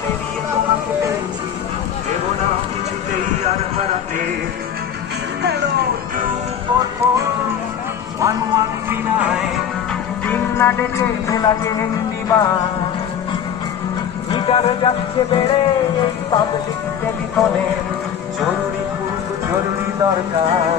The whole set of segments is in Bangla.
পেরিয়ে তোমাকে পেয়েছি, দেব না কিছুতেই আর হারাতে। হ্যালো 244-1139 তিন না ডেকে লাগে একটিবার মিটার যাচ্ছে বেড়ে এই পাবলিক টেলিফোনে, জরুরি খুব জরুরি দরকার।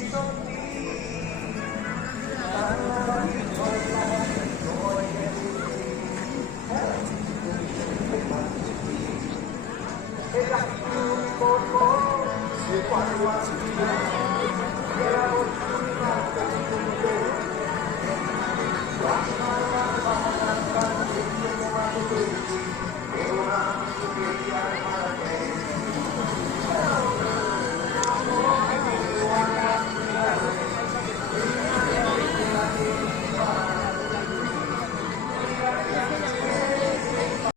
Jangan